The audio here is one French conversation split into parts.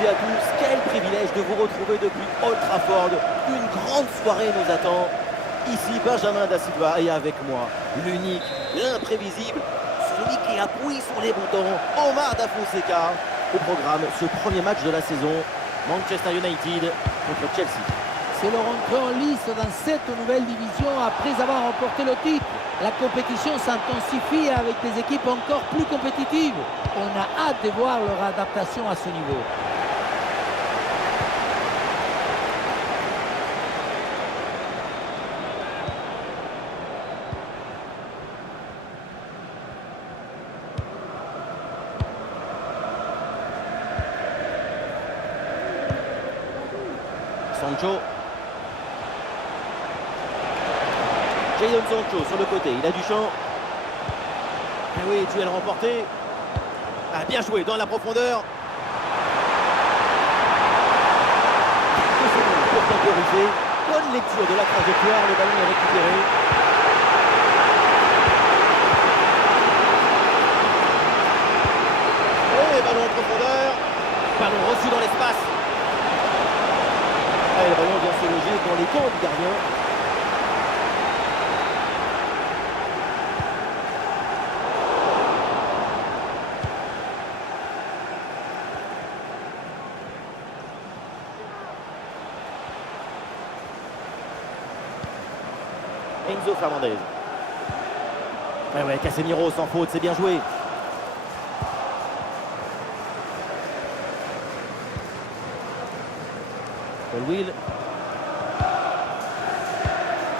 midi à tous, quel privilège de vous retrouver depuis Old Trafford. Une grande soirée nous attend. Ici Benjamin Da Silva et avec moi, l'unique, l'imprévisible, celui qui appuie sur les boutons, Omar Da Fonseca. Au programme, ce premier match de la saison, Manchester United contre Chelsea. C'est leur entrée en lice dans cette nouvelle division après avoir remporté le titre. La compétition s'intensifie avec des équipes encore plus compétitives. On a hâte de voir leur adaptation à ce niveau. Sancho. Jadon Sancho sur le côté, il a du champ. Et oui, duel remporté. Ah, bien joué dans la profondeur. Quelques secondes pour temporiser. Bonne lecture de la trajectoire, le ballon est récupéré. Et ballon en profondeur. Ballon reçu dans l'espace. Et le ballon vient se loger dans les gants du gardien. Enzo Fernandez. Ouais, Casemiro sans faute, c'est bien joué. Will.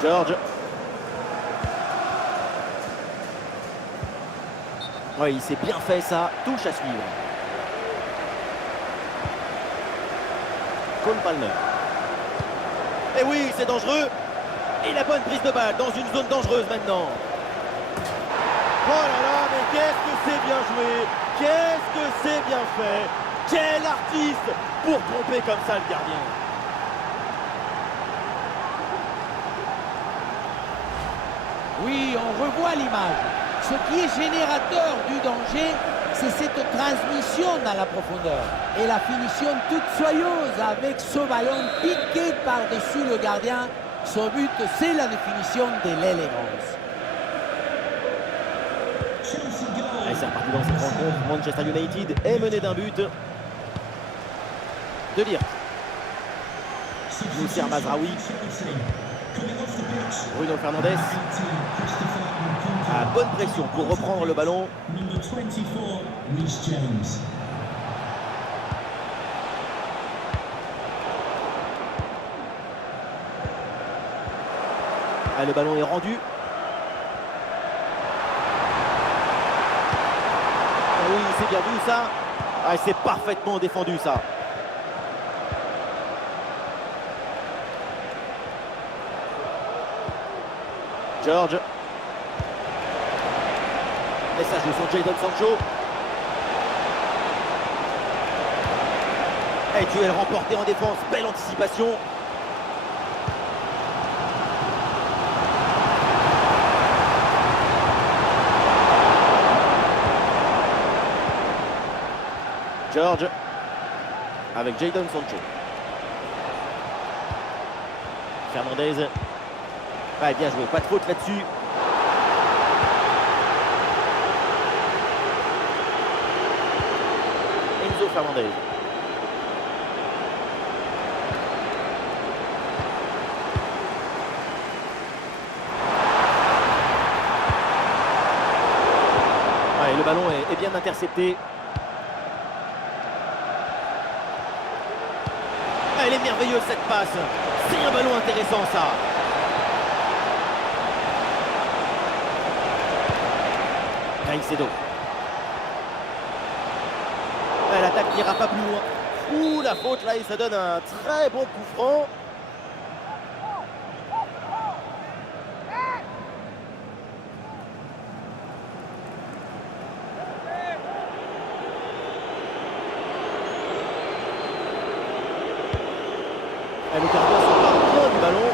George. Oui, il s'est bien fait ça. Touche à suivre. Cole Palmer. Et oui, c'est dangereux. Et la bonne prise de balle dans une zone dangereuse maintenant. Oh là là, mais qu'est-ce que c'est bien joué. Qu'est-ce que c'est bien fait. Quel artiste pour tromper comme ça le gardien. Oui, on revoit l'image. Ce qui est générateur du danger, c'est cette transmission dans la profondeur. Et la finition toute soyeuse avec ce ballon piqué par-dessus le gardien. Son but, c'est la définition de l'élégance. Et c'est reparti dans cette rencontre. Manchester United est mené d'un but. De Ligt. Noussair Mazraoui. Bruno Fernandes. À bonne pression pour reprendre le ballon. Ah, le ballon est rendu. Ah oui, c'est bien vu ça. Ah, c'est parfaitement défendu ça. George. Message de son Jadon Sancho. Et duel remporté en défense. Belle anticipation. George. Avec Jadon Sancho. Fernandez. Ouais, bien joué, pas de faute là-dessus. Enzo Fernandez. Ouais, le ballon est bien intercepté. Ah, elle est merveilleuse cette passe. C'est un ballon intéressant ça. Caicedo. L'attaque n'ira pas plus loin. Ouh, la faute là, et ça donne un très bon coup franc. Le gardien s'empare bien du ballon.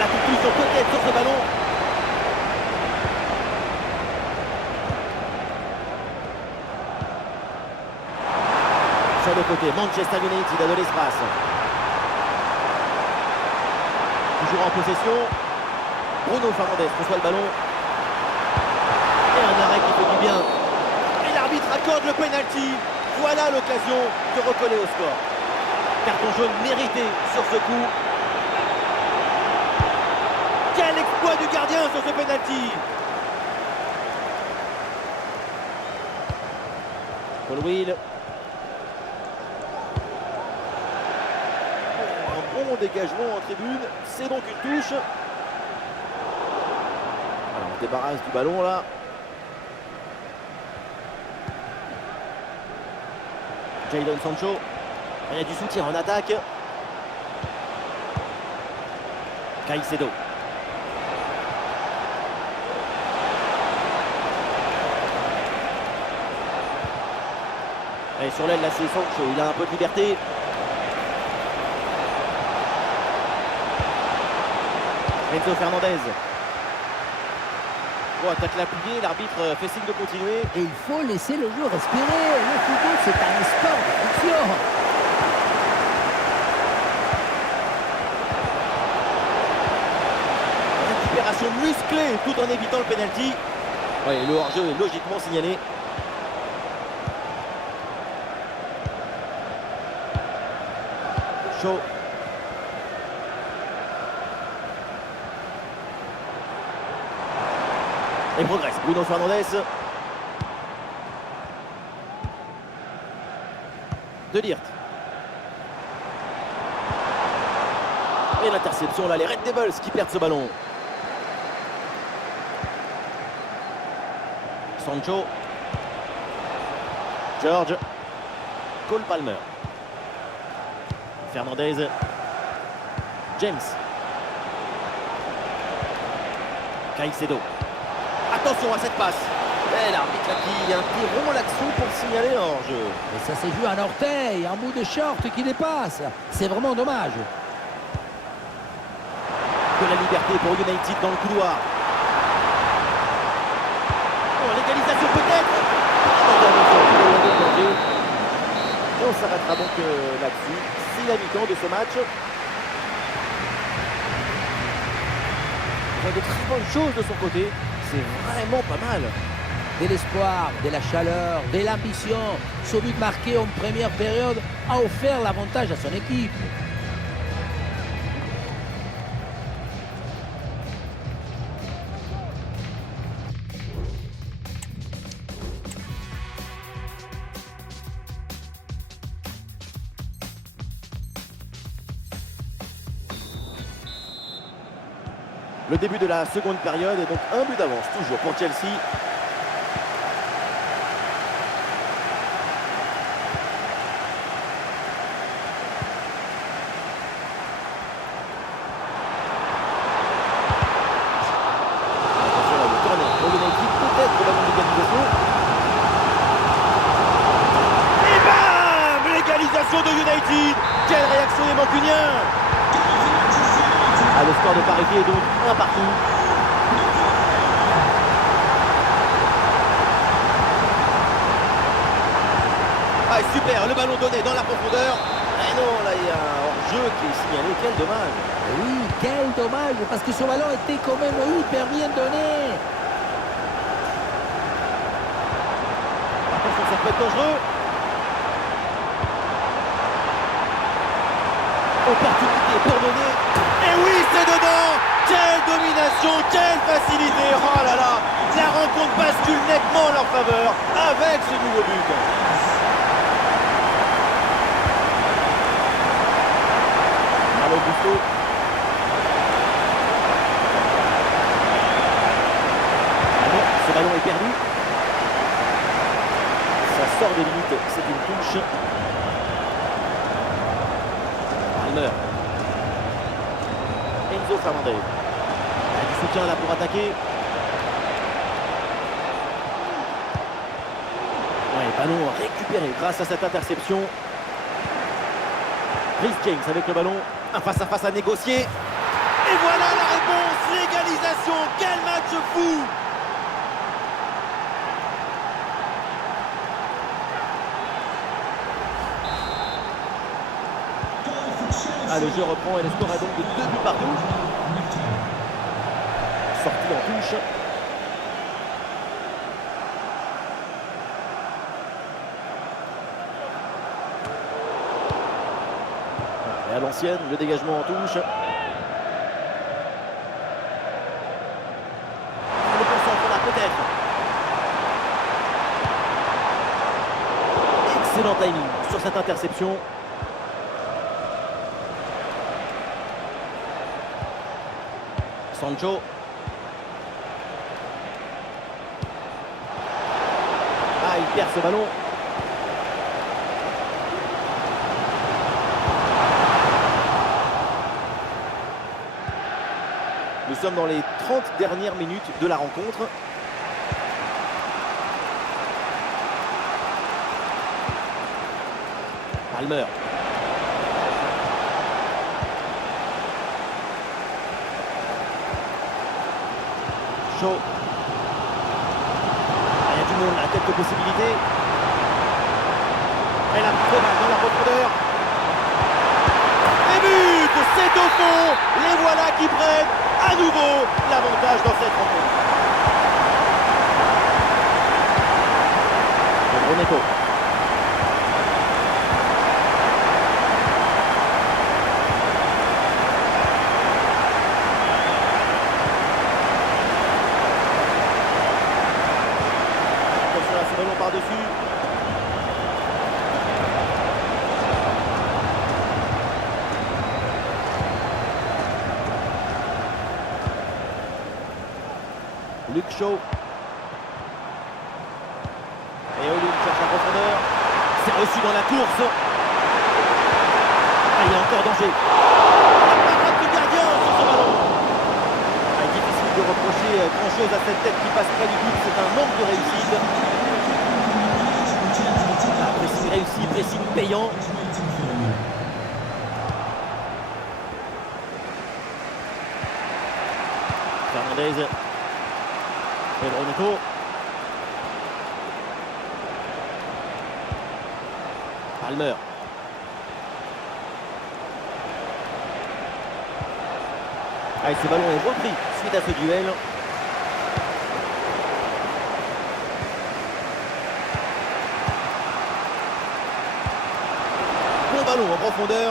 La conclusion peut-être sur ce ballon. Sur le côté, Manchester United a de l'espace. Toujours en possession. Bruno Fernandes reçoit le ballon. Et un arrêt qui fait du bien. Et l'arbitre accorde le penalty. Voilà l'occasion de recoller au score. Carton jaune mérité sur ce coup. Quel exploit du gardien sur ce penalty. Colwill. Un bon dégagement en tribune. C'est donc une touche. Alors on se débarrasse du ballon là. Jadon Sancho. Il y a du soutien en attaque. Caicedo. Et sur l'aile là c'est Sancho, il a un peu de liberté. Enzo Fernandez. Bon, attaque l'appuyé, l'arbitre fait signe de continuer. Et il faut laisser le jeu respirer. Le football, c'est un sport de fonction. Récupération musclée tout en évitant le penalty. Ouais, le hors-jeu est logiquement signalé. Chaud. Et progresse. Bruno Fernandes. De Ligt. Et l'interception là, les Red Devils qui perdent ce ballon. Sancho. George. Cole Palmer. Fernandez. James. Caicedo. Attention à cette passe. Et l'arbitre qui interrompt l'action pour signaler hors-jeu. Et ça s'est joué un orteil, un bout de short qui dépasse. C'est vraiment dommage. De la liberté pour United dans le couloir. Oh, l'égalisation peut-être. Et on s'arrêtera donc là-dessus. C'est la mi-temps de ce match. Il y a de très bonnes choses de son côté. C'est vraiment pas mal. De l'espoir, de la chaleur, de l'ambition. Ce but marqué en première période a offert l'avantage à son équipe. Le début de la seconde période et donc un but d'avance toujours pour Chelsea. Attention là, le corner pour United, peut-être de la l'égalisation. Et bam, l'égalisation de United. Quelle réaction des Mancuniens. Ah, le score de parité est donc 1 partout. Ah, super, le ballon donné dans la profondeur. Et non, là, il y a un hors-jeu qui est signalé. Quel dommage. Oui, quel dommage, parce que ce ballon était quand même hyper bien donné. Attention, ça peut être dangereux. Opportunité pour donner. Et oui, c'est dedans. Quelle domination, quelle facilité. Oh là là, la rencontre bascule nettement en leur faveur avec ce nouveau but. Malo Gusto. Ah non, ce ballon est perdu. Ça sort des limites, c'est une touche. Palmer. Enzo Fernandez. Il y a du soutien là pour attaquer. Ouais, ballon récupéré grâce à cette interception. Rhys James avec le ballon. Un face-à-face à négocier. Et voilà la réponse, l'égalisation. Quel match fou! Ah, le jeu reprend et le score est donc de 2 buts partout. Sortie en touche. Et à l'ancienne, le dégagement en touche. Le concentre là peut-être. Excellent timing sur cette interception. Sancho. Ah, il perd ce ballon. Nous sommes dans les 30 dernières minutes de la rencontre. Palmer. Chaud. Il y a du monde là, quelques possibilités. Elle a trop mal dans la profondeur. Et but, c'est au fond. Les voilà qui prennent à nouveau l'avantage dans cette rencontre. Pedro Neto. Attention à ce ballon par-dessus. Luke Shaw. Et Olin cherche la profondeur. C'est reçu dans la course. Ah, il y a encore danger. La parade du gardien sur ce ballon. Ah, difficile de reprocher grand chose à cette tête qui passe près du but. C'est un manque de réussite. Ah, pressing réussi, pressing payant. Fernandez. Pedro Neto. Palmer. Ah, et ce ballon est repris suite à ce duel. Bon ballon en profondeur.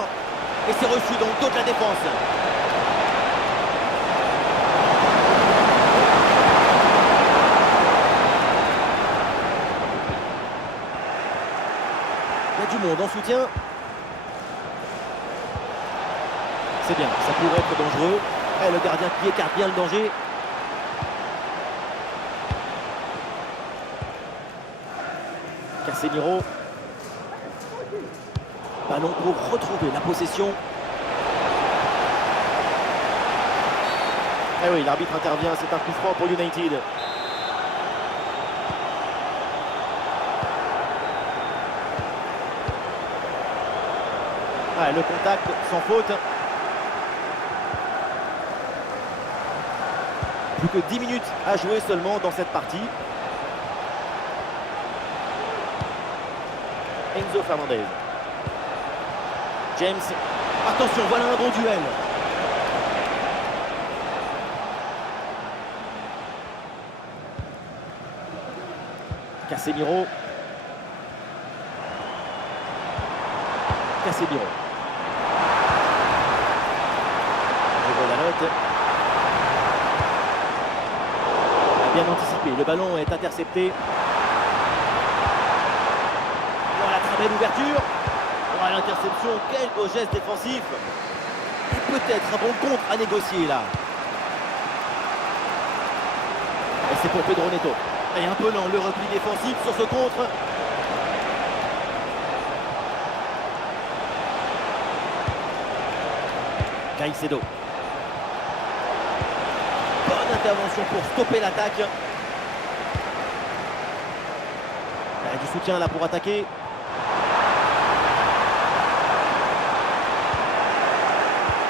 Et c'est reçu dans le dos de la défense. Du monde en soutien. C'est bien, ça pourrait être dangereux. Et le gardien qui écarte bien le danger. Casemiro. Ballon pour retrouver la possession. Eh oui, l'arbitre intervient, c'est un coup franc pour United. Ah, le contact sans faute. Plus que 10 minutes à jouer seulement dans cette partie. Enzo Fernandez. James. Attention, voilà un bon duel. Casemiro. Casemiro. Bien anticipé, le ballon est intercepté. Voilà, très belle ouverture. Voilà l'interception, quel beau geste défensif. Et peut-être un bon contre à négocier là. Et c'est pour Pedro Neto. Et un peu lent le repli défensif sur ce contre. Caicedo. Bonne intervention pour stopper l'attaque. Il y a du soutien là pour attaquer.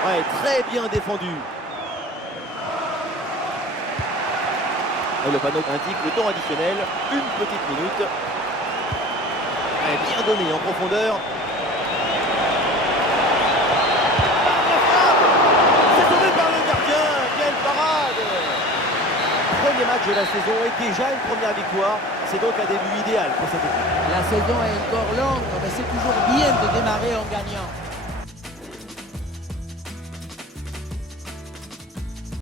Ouais, très bien défendu. Et le panneau indique le temps additionnel, une petite minute. Ouais, bien donné en profondeur. de la saison et déjà une première victoire. C'est donc un début idéal pour cette équipe. La saison est encore longue, mais c'est toujours bien de démarrer en gagnant.